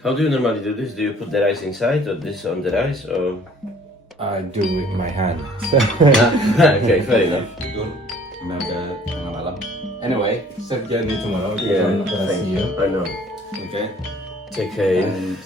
How do you normally do this? Do you put the rice inside or this on the rice or? I do with my hand. Okay, fair enough. Good. Udah tengah malam. Anyway, safe journey tomorrow. Yeah, I'm not gonna thank see you. I know. Okay. Take care. And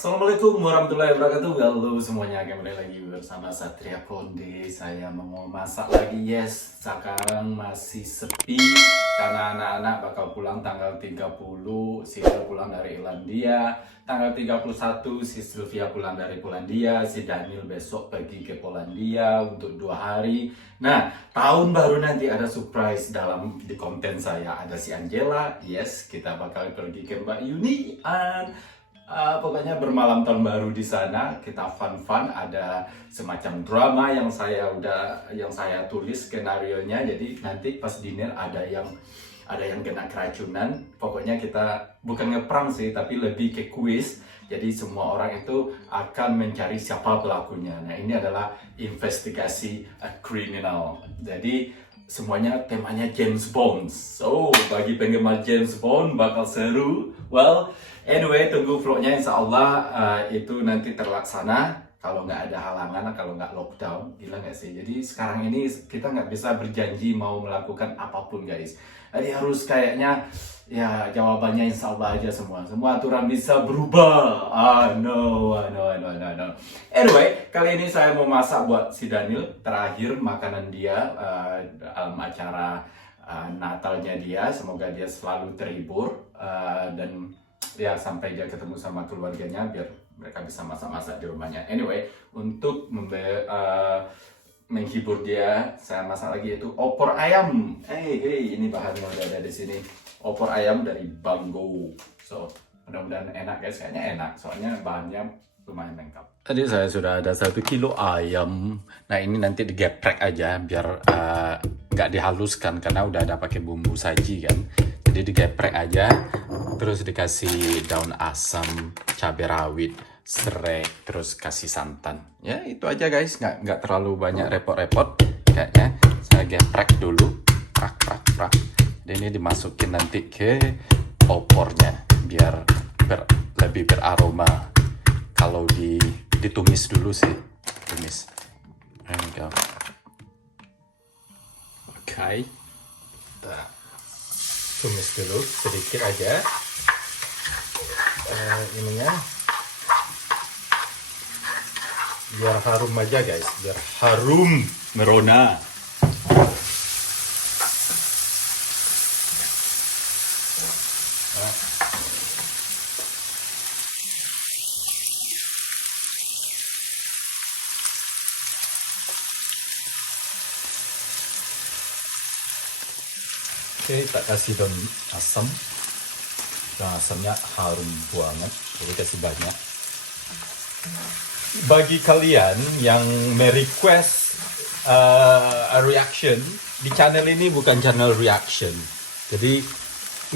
Assalamualaikum warahmatullahi wabarakatuh. Halo semuanya, kembali lagi bersama Satria Konde. Saya mau masak lagi, yes. Sekarang masih sepi karena anak-anak bakal pulang tanggal 30. Sila pulang dari Irlandia. Tanggal 31 si Sylvia pulang dari Polandia. Si Daniel besok pergi ke Polandia untuk 2 hari. Nah, tahun baru nanti ada surprise di konten saya. Ada si Angela, yes. Kita bakal pergi ke Mbak Yuni. Pokoknya bermalam tahun baru di sana, kita fun, ada semacam drama yang saya tulis skenario-nya. Jadi nanti pas dinner ada yang kena keracunan. Pokoknya kita bukan ngeprang sih, tapi lebih ke quiz. Jadi semua orang itu akan mencari siapa pelakunya. Nah, ini adalah investigasi kriminal. Jadi semuanya temanya James Bond. So, bagi penggemar James Bond bakal seru. Well, anyway, tunggu vlognya, insya Allah itu nanti terlaksana. Kalau nggak ada halangan, kalau nggak lockdown. Gila nggak sih? Jadi sekarang ini kita nggak bisa berjanji mau melakukan apapun, guys. Jadi harus kayaknya, ya jawabannya insya Allah aja semua. Semua aturan bisa berubah. No. Anyway, kali ini saya mau masak buat si Daniel. Terakhir makanan dia dalam acara Natalnya dia. Semoga dia selalu terhibur. Dan ya sampai dia ketemu sama keluarganya biar mereka bisa masak-masak di rumahnya. Anyway, untuk menghibur dia, saya masak lagi itu opor ayam. Hey, ini bahannya udah ada di sini. Opor ayam dari Banggo. So, mudah-mudahan enak guys, kayaknya enak. Soalnya bahannya lumayan lengkap. Tadi saya sudah ada 1 kilo ayam. Nah, ini nanti digeprek aja biar nggak dihaluskan karena udah ada pakai bumbu saji kan. Jadi digeprek aja, terus dikasih daun asam, cabai rawit, serai, terus kasih santan. Ya itu aja guys, nggak terlalu banyak repot-repot. Kayaknya saya geprek dulu, prak. Dan ini dimasukin nanti ke opornya biar lebih beraroma. Kalau ditumis dulu sih, tumis. There we go. Okay. Tumis dulu sedikit aja ininya biar harum aja guys, biar harum merona. Oke, tak kasih daun asam. Daun asamnya harum banget, jadi kasih banyak. Bagi kalian yang merequest reaction, di channel ini bukan channel reaction. Jadi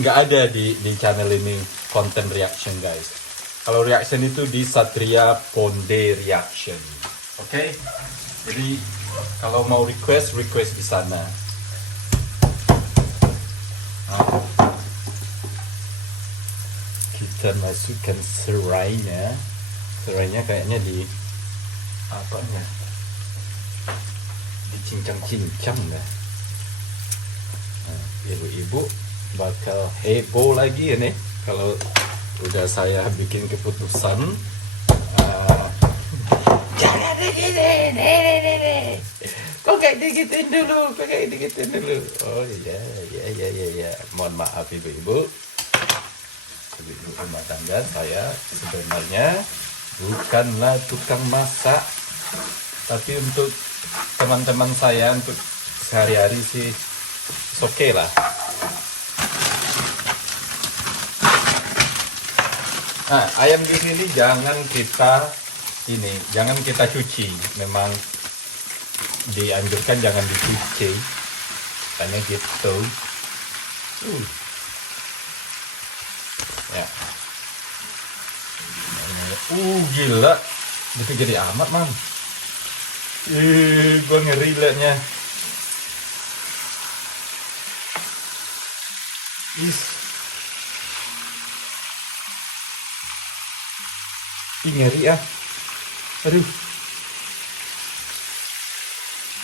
nggak ada di channel ini konten reaction guys. Kalau reaction itu di Satria Konde Reaction. Oke? Jadi kalau mau request di sana. Kita masukkan serainya kayaknya dicincang-cincang dah. Nah, ibu-ibu bakal heboh lagi ini kalau udah saya bikin keputusan. Jangan begini, kok kayak digituin dulu. Oh iya. Mohon maaf ibu-ibu rumah tangga, saya sebenarnya bukanlah tukang masak, tapi untuk teman-teman saya untuk sehari-hari sih oke lah. Nah, ayam gini nih jangan kita ini jangan kita cuci, memang dianjurkan jangan dicuci, karena gitu. Ya. Gila, gede-gede amat man. Gua ngeri liatnya. Ngeri ah. Aduh.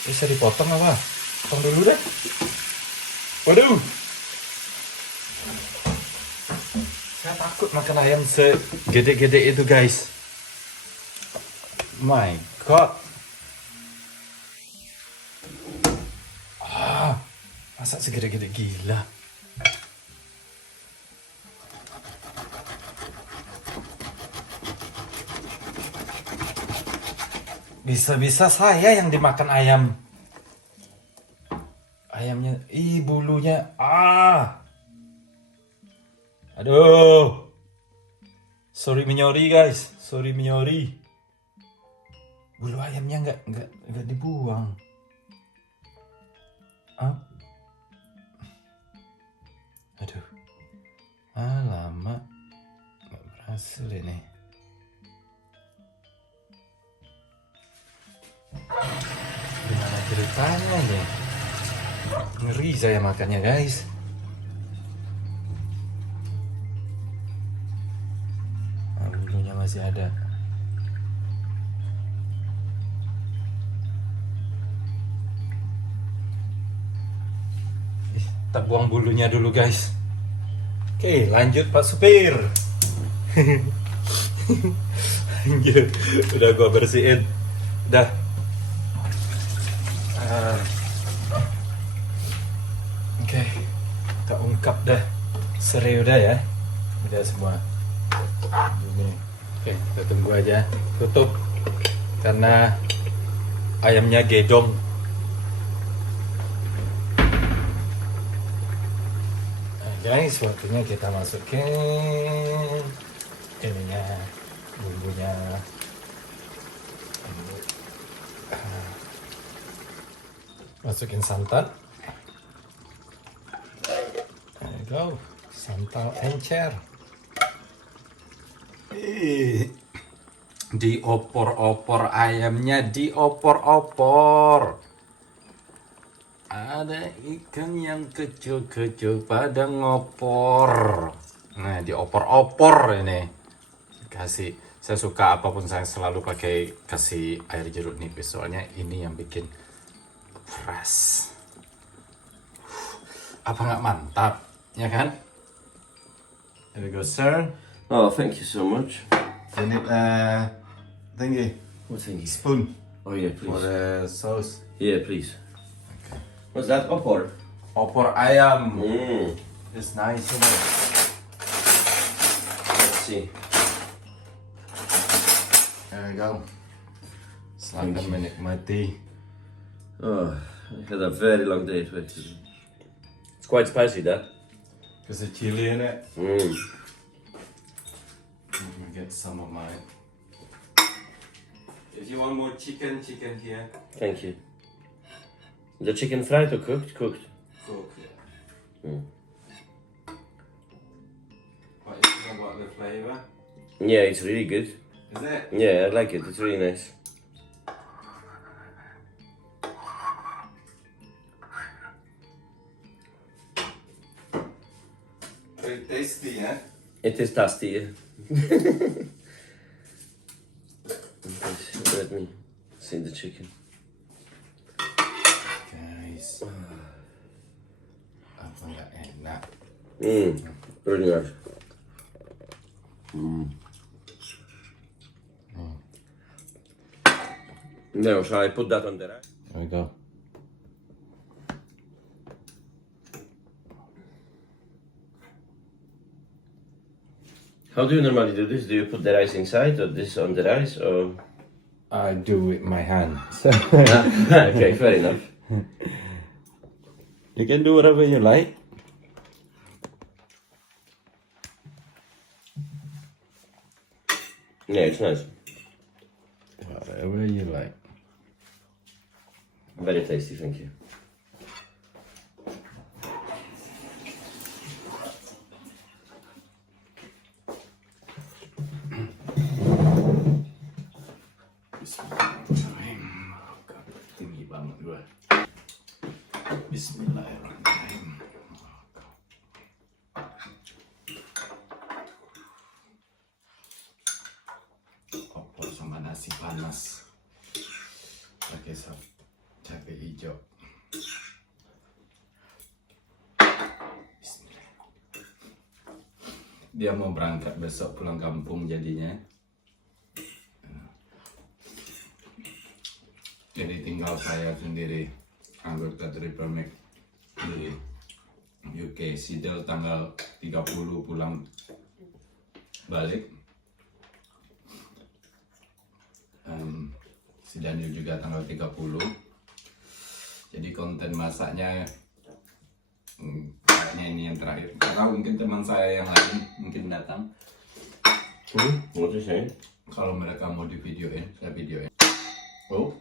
Bisa dipotong apa? Potong dulu deh. Waduh. Saya takut makan ayam segede-gede itu guys. My god. Masa segede-gede gila. Bisa-bisa saya yang dimakan ayam. Ayamnya, bulunya. Aduh. Sorry menyori guys. Sorry menyori. Bulu ayamnya nggak dibuang. Aduh. Lama. Nggak berhasil ini. Gimana ceritanya nih? Ngeri saya makannya guys. Bulunya masih ada. Kita buang bulunya dulu guys. Oke, lanjut Pak Supir. Anjir, udah gua bersihin. Udah. Oke, kita ungkap dah. Serai udah ya. Udah semua. Ini. Oke, kita tunggu aja. Tutup. Karena ayamnya gedong. Guys, waktunya kita masukin ininya, bumbunya. Masukin santan. There you go, santan encer. Diopor-opor ayamnya, diopor-opor. Ada ikan yang kecil-kecil pada ngopor. Nah, diopor-opor ini. Saya suka apapun saya selalu kasih air jeruk nipis. Soalnya ini yang bikin fresh. Apa nggak mantap? Ya kan? Here we go, sir. Oh, thank you so much. You need thingy, What thingy? spoon Oh yeah, for please. the sauce. Yeah, please. What's that? Opor? Opor ayam. It's nice, you know. Let's see. There we go. Selamat menikmati. Oh, I had a very long day at work today. It's quite spicy, that. Because the chili in it. Mm. Let me get some of mine. If you want more chicken here. Thank you. The chicken fried or cooked? Cooked. Cook, yeah. Mm. What do you think about the flavor? Yeah, it's really good. Is it? Yeah, I like it. It's really nice. Very tasty, eh? It is tasty. Yeah. Let me see the chicken. Guys. Apa nggak enak? Really nice. Now, shall I put that on the rice? There we go. How do you normally do this? Do you put the rice inside or this on the rice or? I do with my hands. Okay, fair enough. You can do whatever you like. Yeah, it's nice. Whatever you like. Very tasty, thank you. Bismillahirrahmanirrahim. Tinggi banget gua. Bismillahirrahmanirrahim. Opor sama nasi panas pakai cabai hijau. Bismillah. Dia mau berangkat besok pulang kampung jadinya. Jadi tinggal saya sendiri, anggota Triple Mac di UK. Sidel tanggal 30 pulang balik. Si Daniel juga tanggal 30. Jadi konten masaknya kayaknya ini yang terakhir. Atau mungkin teman saya yang lain mungkin datang. What you saying? Kalau mereka mau di videoin, saya videoin. Oh.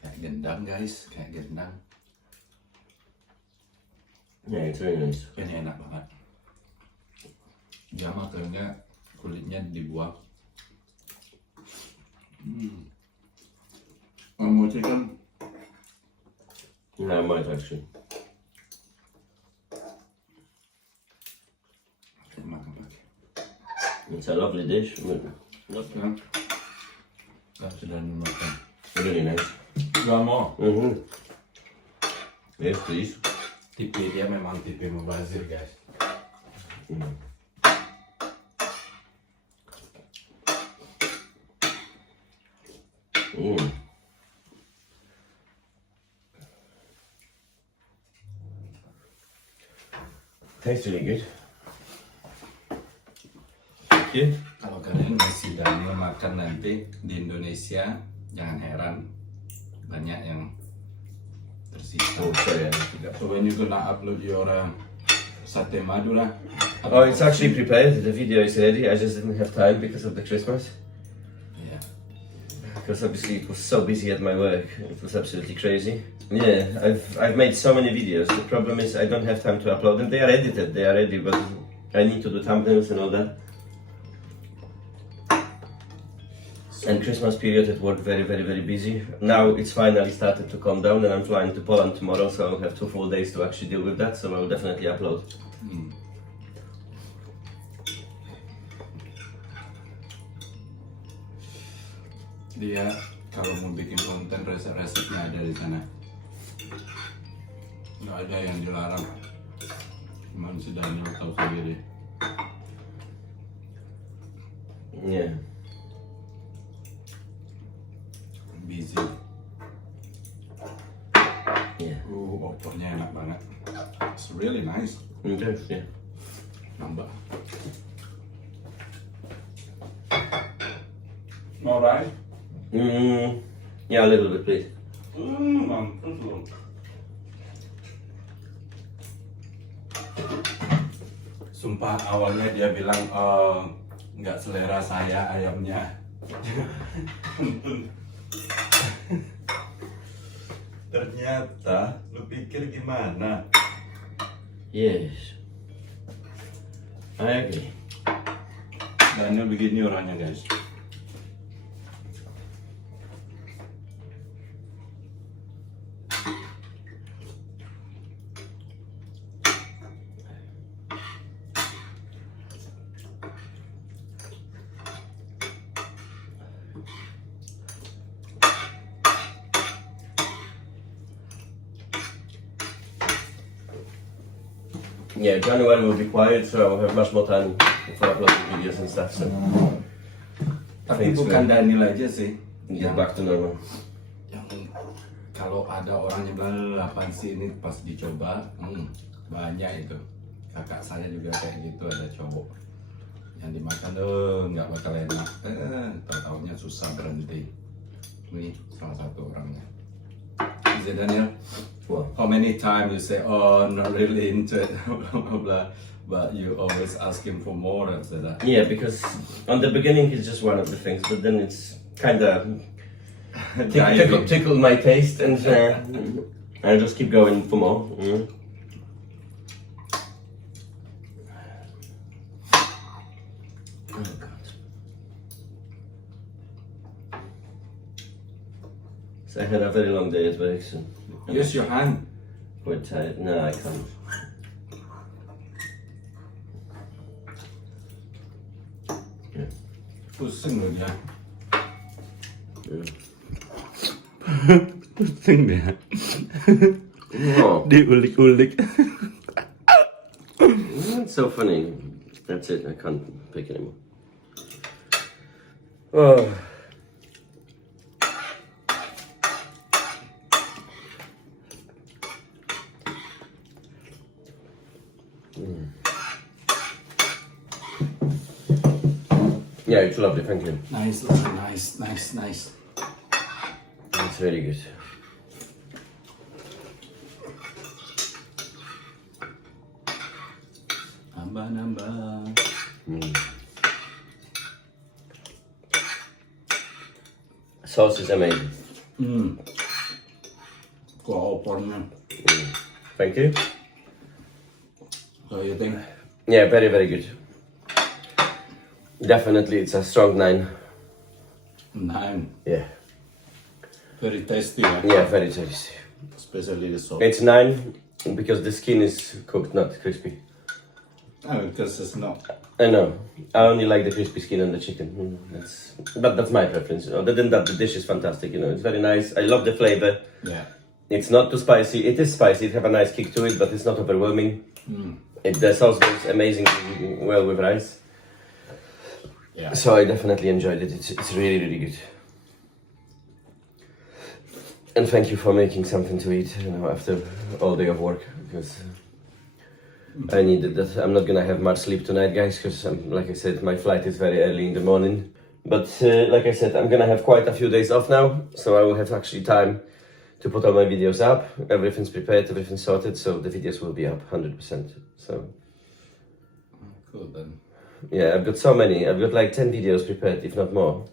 Kayak gendang guys, kayak gendang. Yeah, it's very nice. Ini enak banget. Dia makannya kulitnya dibuang. Mau chicken? No, I might actually. Makan lagi. It's a lovely dish. Ya. Dan sudah makan. Really nice. Gak mau. Yes, please. Tipe dia memang tipe mubazir guys. Tastes really good. Thank you. Kalau kalian masih Daniel makan nanti di Indonesia, jangan heran banyak yang tersisa. Oh, sorry. So when you gonna upload your sate Madura? Oh, it's actually prepared. The video is ready. I just didn't have time because of the Christmas. Yeah. Because obviously it was so busy at my work. It was absolutely crazy. Yeah, I've made so many videos. The problem is I don't have time to upload them. They are edited. They are ready, but I need to do thumbnails and all that. And Christmas period at work very busy. Now it's finally started to calm down and I'm flying to Poland tomorrow, so I'll have 2 full days to actually deal with that, so I'll definitely upload. Dia kalau mau bikin konten resep-resepnya ada di sana. Nggak ada yang dilarang. Cuman si Daniel tahu sendiri. Yeah. Busy. Yeah. Opornya enak banget. It's really nice. Okay, yeah. Nambah. Mau rice? Yeah, a little bit, please. Mampus loh. Sumpah awalnya dia bilang nggak selera saya ayamnya. Ternyata lu pikir gimana? Yes. I agree. Daniel begini orangnya guys. Yeah, January will be quiet, so I'll have much more time for uploading videos and stuff. So Tapi Thanks, bukan man. Daniel aja sih. get back to normal. Yang kalau ada orang yang bilang apaan sih ini pas dicoba, banyak itu. Kakak saya juga kayak gitu, ada cowok yang dimakan nggak bakal enak, tahu-taunya susah berhenti. Ini salah satu orangnya. Is it Daniel? What? How many times you say, oh, not really into it, blah blah blah. But you always ask him for more after that. Yeah, because on the beginning it's just one of the things, but then it's kind of tickle my taste, and I just keep going for more. Oh God. So I had a very long day at work, so Use your hand. quite tired. No, I can't. Pusing loh dia. Pusing dia. Oh, Diulik-ulik. that's so funny. That's it. I can't pick anymore. Oh. Yeah, it's lovely. Thank you. Nice, nice. It's very good. Nambah. Sauce is amazing. Kuah opornya. Thank you. So you think? Yeah, very, very good. Definitely, it's a strong 9. 9. Yeah. Very tasty, ya? Yeah, very tasty. Especially the sauce. It's 9 because the skin is cooked, not crispy. Oh, because it's not. I know. I only like the crispy skin on the chicken. But that's my preference. Other than that, the dish is fantastic. It's very nice. I love the flavor. Yeah. It's not too spicy. It is spicy. It have a nice kick to it, but it's not overwhelming. The sauce goes amazingly well with rice. Yeah. So I definitely enjoyed it. It's really, really good. And thank you for making something to eat, after all day of work, because I needed that. I'm not gonna have much sleep tonight, guys, because like I said, my flight is very early in the morning. But like I said, I'm gonna have quite a few days off now, so I will have actually time to put all my videos up. Everything's prepared, everything's sorted, so the videos will be up 100%. So Cool then. yeah, I've got so many. I've got like 10 videos prepared, if not more.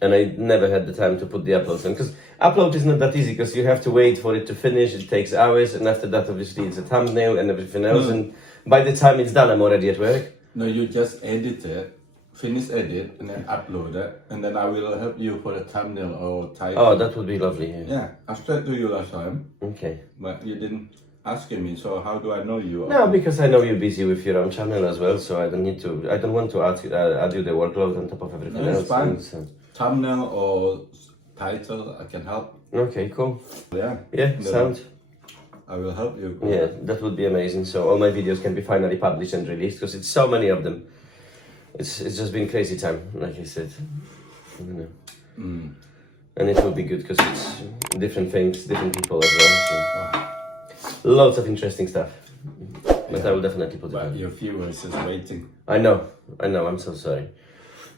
And I never had the time to put the uploads on, because upload is not that easy, because you have to wait for it to finish. It takes hours, and after that, obviously, it's a thumbnail and everything else. And by the time it's done, I'm already at work. No, you just edit it, finish edit, and then upload it, and then I will help you for the thumbnail or title. Oh, that would be lovely. Yeah. Yeah, I said to you last time, Okay. but you didn't ask me, so how do I know you? No, because I know you're busy with your own channel as well, so I don't need to. I don't want to add you the workload on top of everything No, else. it's fine. And so- Thumbnail or title, I can help. Okay, cool. Yeah. Yeah, Then sound. I will help you. Yeah, that would be amazing. So all my videos can be finally published and released, because it's so many of them. It's just been crazy time, like I said. And it will be good because it's different things, different people as well. So loads of interesting stuff. But I will definitely put it But on. your viewers is waiting. I know. I'm so sorry.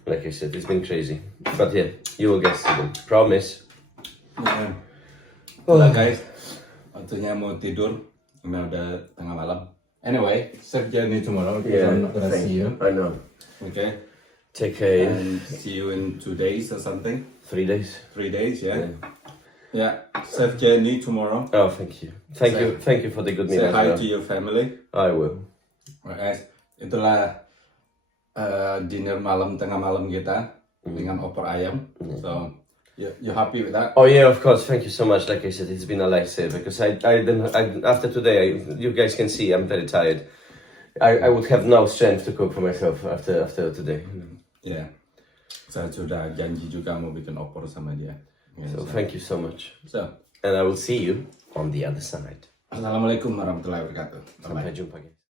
Like I said, it's been crazy. But yeah, you will get to them. Promise. Yeah. Lah guys, waktunya mau tidur. Ini udah tengah malam. Anyway, safe journey tomorrow. Because I'm not gonna see you. I know. Okay. Take care. And see you in 2 days or something. 3 days. 3 days, yeah. Yeah. Safe journey tomorrow. Oh, thank you. Thank you for the good meal Say as hi well. to your family. I will. Alright guys, itulah dinner malam tengah malam kita dengan opor ayam. So you happy with that? Oh yeah, of course. Thank you so much. Like I said, it's been a lifesaver because I after today, you guys can see I'm very tired. I would have no strength to cook for myself after today. Yeah. Saya sudah janji juga mau bikin opor sama dia. Yeah, So thank you so much, So, and I will see you on the other side. Assalamualaikum warahmatullahi wabarakatuh. Bye bye. Sampai jumpa.